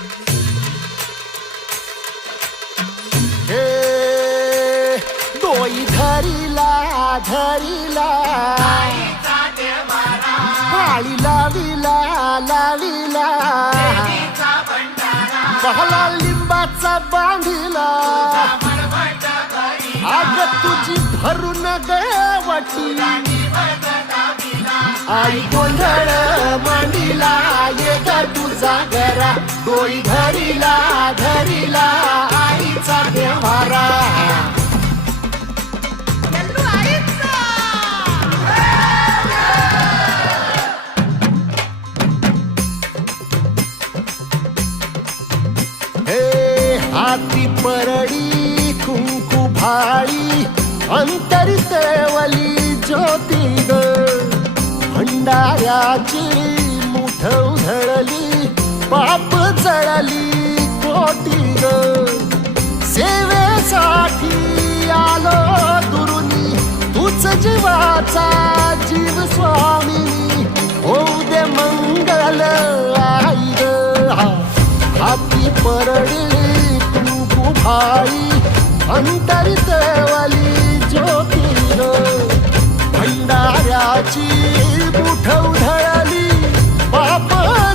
हे डोई धरिला धरिला पाळी लाविला लाविला पहला लिंबाचा बांधिला आग तुझी भरून गवटी आई गोंधळ मांडीला ये ग तुझा घरा डोई धरिला धरिला आईचा देवारा हाती परडी कुंकू भाळी अंतरितेवली ज्योती ग भंडाऱ्याची मुठ उधळली पाप जळली कोटी ग सेवेसाठी आलो दुरुनी तूच जीवाचा जीव स्वामिनी होऊ दे मंगल आई ग हाती परडी भाई अंतरितेवली ज्योती ग भंडाऱ्याची मुठ उधळली पाप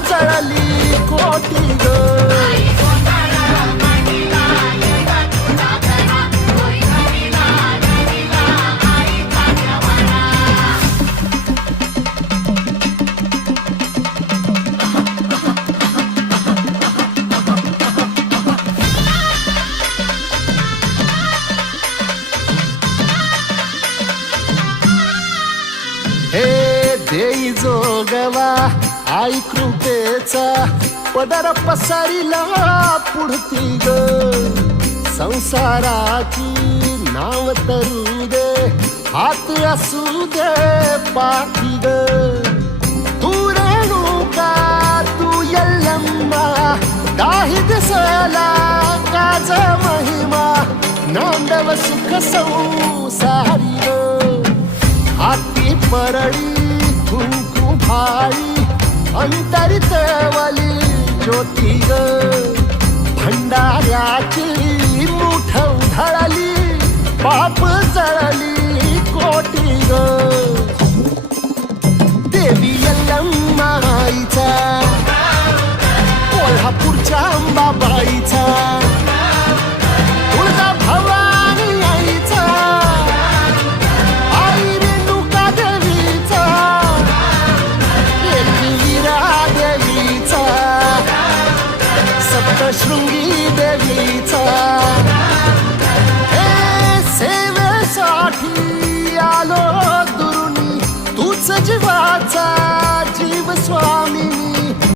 जळली कोटी ग देई जोगवा आई कृपेचा पदर पसरिला पुढती ग संसाराची नाव तरू दे हात असू दे पाठी ग तू रेणुका तू यल्लम्मा दाही दिसला काज महिमा नांदव सुख संसारी ग हाती परडी कुंकू भाई अंतरितेवली ज्योती ग भंडाऱ्याची मुठ उधळली पाप जळली कोटी ग देवी यल्लम्मा आईचा कोल्हापूरच्या अंबाबाईचा तुळजा भवानी आईचा शृंगी देवीचा हे सेवेसाठी आलो दुरुनी तूच जीवाचा जीव स्वामिनी